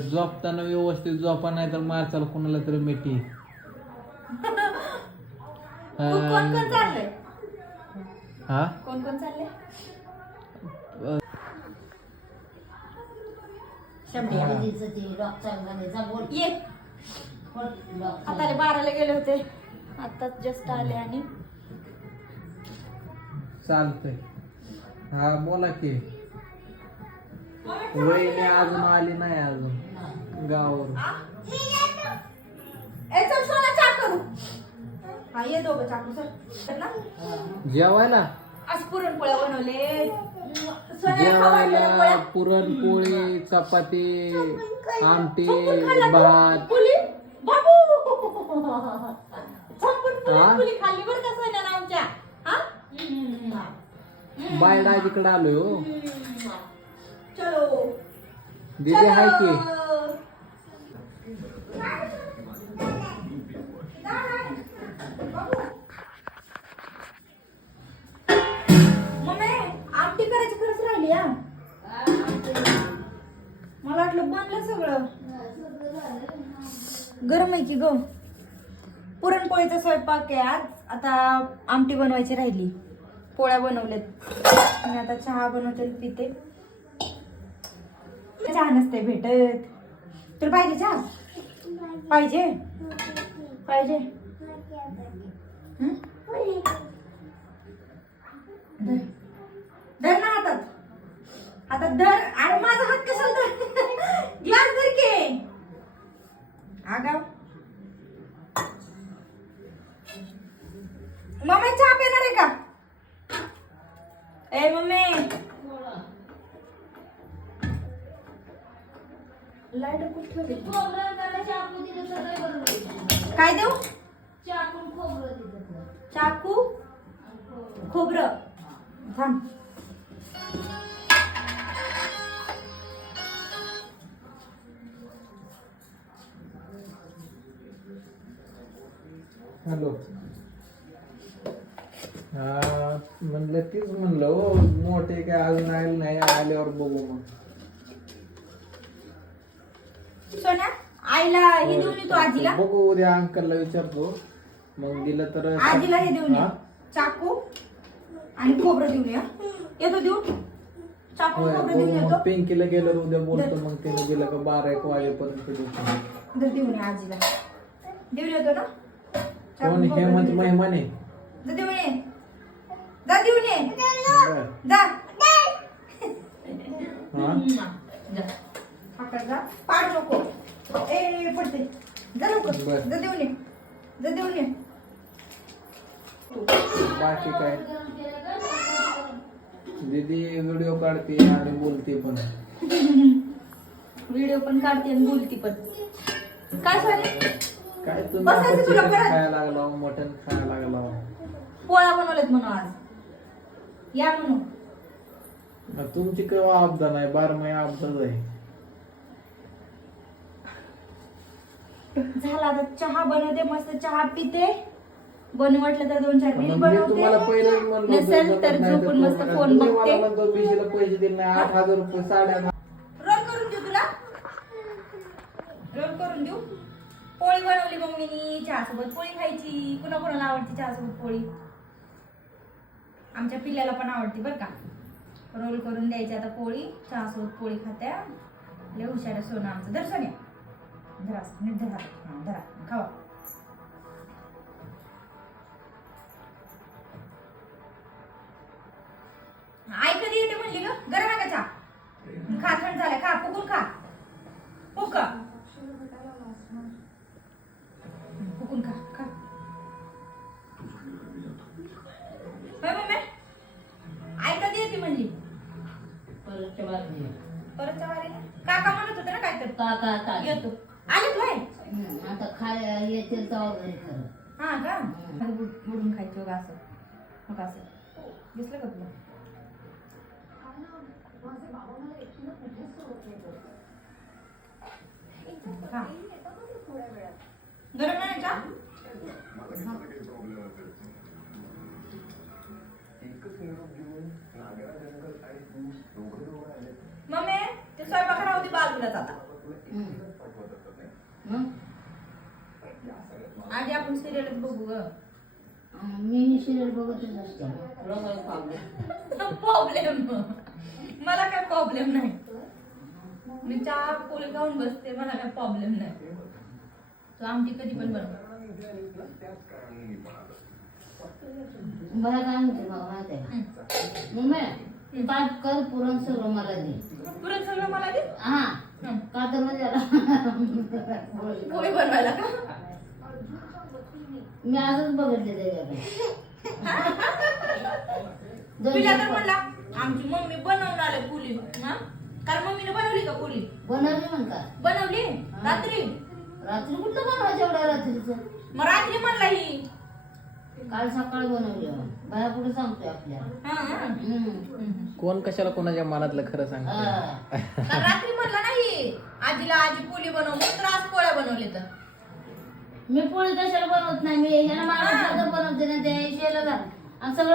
झोपताना व्यवस्थित झोपा नाही तर मारचाल कोणाला तरी मिठी. कोण कोण चाललंय? हा? कोण कोण चाललंय? शंभर हळदीचं ते डॉक्टर घालायचा बोल ये. बोल, डॉक्टर. आता बाराला गेले होते. आताच जस्ट आले आणि चालतंय. हा बोला की. वहिनी अजून आली नाही अजून. गावावर ए चल सोना चहा करू. हा ये दोघं चाकू सर ना. जेवायला? आज पुरणपोळ्या बनवले. सोन्याला खाऊ जेवायला पोळ्या. पुरणपोळी चपाती आमटी झोपून खाल्ला तू? भात. पुली? बाबू! झोपून हा? पुरणपोळी खाल्ली बरं का सोन्यानं आमच्या हा? बायडाजीकडे आलोय हो. चलो. दीदी हाय की? मला बनलं सगळं. गरम आहे की ग? पुरणपोळीचा स्वयंपाक आहे आज. आता आमटी बनवायची राहिली. पोळ्या बनवल्यात. आणि आता चहा बनवते पिते. चहा नसते भेटत. तुला पाहिजे चहा? पाहिजे? पाहिजे? धर. ना हातात. आता धर अरे माझा हात कसा धर ग्लास धर के आगाव मम्मी चहा पिणार आहे का? ए मम्मी. लाइट कुठे ठेवली. काय देऊ. चाकू खोबरं. थांब. हॅलो. हा म्हणलं तीच म्हणलं हो मोठे काय अजून आले नाही आल्यावर बघू मग. आईला हे देऊन येतो आजीला. बघू उद्या अंकलला विचारतो. मग दिलं तर आजीला हे देऊन ये. हा? चाकू आणि खोबरं देऊन या येतो देऊ चाकू होय, खोबरं देऊन बघू मग. येतो. पिंकीला गेल्यावर उद्या बोलतो मग त्याने दिलं का बारा एक वाजेपर्यंत देतो. देऊन ये आजीला. देऊन येतो ना? कोण हेमंत. महिमाने? जा देऊन ये जा देऊन ये बरं. जा. हा? जा. हातात जा. पाड नको. ए पडते. जा लवकर. बरं. जा देऊन ये जा देऊन ये बाकी काय? दीदी व्हिडिओ काढते आणि बोलते पण. व्हिडिओ पण काढते आणि बोलती पण. काय झाले? काय तुम्ही बसायचं आता तुला चिकन परत. खायला लागला मटन खायला लागला पोळ्या बनवल्यात म्हणून आज. या म्हणून. मग तुमची केव्हा अपदा नाही बारमाही अपदाच आहे. झाला आता चहा बनवते मस्त चहा पिते. बन वाटलं तर दोन चार रील मग मी तुम्हाला बनवते पहिलेच म्हणलो नसेल तर तर झोपून मस्त फोन बघते. मला म्हणतो बीसीला पैसे दिले नाही आठ हजार रुपये साडे रोल करून देऊ तुला रोल करून देऊ पोळी बनवली मम्मीनी चहासोबत पोळी खायची. कुणा कुणाला आवडते चहासोबत पोळी? आमच्या पिल्ल्याला पण आवडते बरं का. रोल करून द्यायची आता पोळी चहासोबत पोळी खात्या. लय हुशार सोनं आमचं. धर सोन्या. धरा नीट धरा. हा धरा. खावा. आई कधी येते म्हणली ग? गरम आहे का चहा? खा थंड झालाय. खा फुकून खा. फुक म्हणली परतच्या बाजूने. परत वारीला काका म्हणत होते ना काय तर का का का येतो आले हं, आता खाय येतील तेव्हा घरी खरं हा का? आता बुड- बुडून खायचं बघा असं. बघा असं. दिसलं का तुला? खा. गरम नाही का? मम्मी ते स्वयंपाक राहू दे बाजूलाच आता. हम्म. मग आधी आपण सिरियलच बघू ग मी सिरियल बघतच असते. प्रॉब्लेम प्रॉब्लेम मला काय प्रॉब्लेम नाही. मी चहा पोळी खाऊन बसते मला काय प्रॉब्लेम नाही. तो आमटी कधी पण बनव मला काय म्हणते बाबा माहिती आहे का मम्मी कर पुरण सगळं मला दे. पुरण सगळं मला दे? हा. का तर म्हणजे पोळी बनवायला. का मी आजच बघितले तुला तर दिवस म्हणला आमची मम्मी बनवून आले पुली. हा? कारण मम्मीने बनवली का पुली? बनवली म्हणता. बनवली? रात्री? रात्री कुठलं बनवायचं एवढ्या रात्रीचं? मग रात्री म्हणला ही. काल सकाळी बनवली. बाया पुढे सांगतोय आपल्याला हा, हा. हम्म. कोण कशाला कोणाच्या मनातलं खरं सांगते हा. रात्री म्हणला नाही. आजीला आजी पुली बनव मग त्रास पोळ्या बनवले तर. मी पोळी कशाला बनवत नाही? मी ह्याला मला बनवते ना त्या शेला आणि सगळं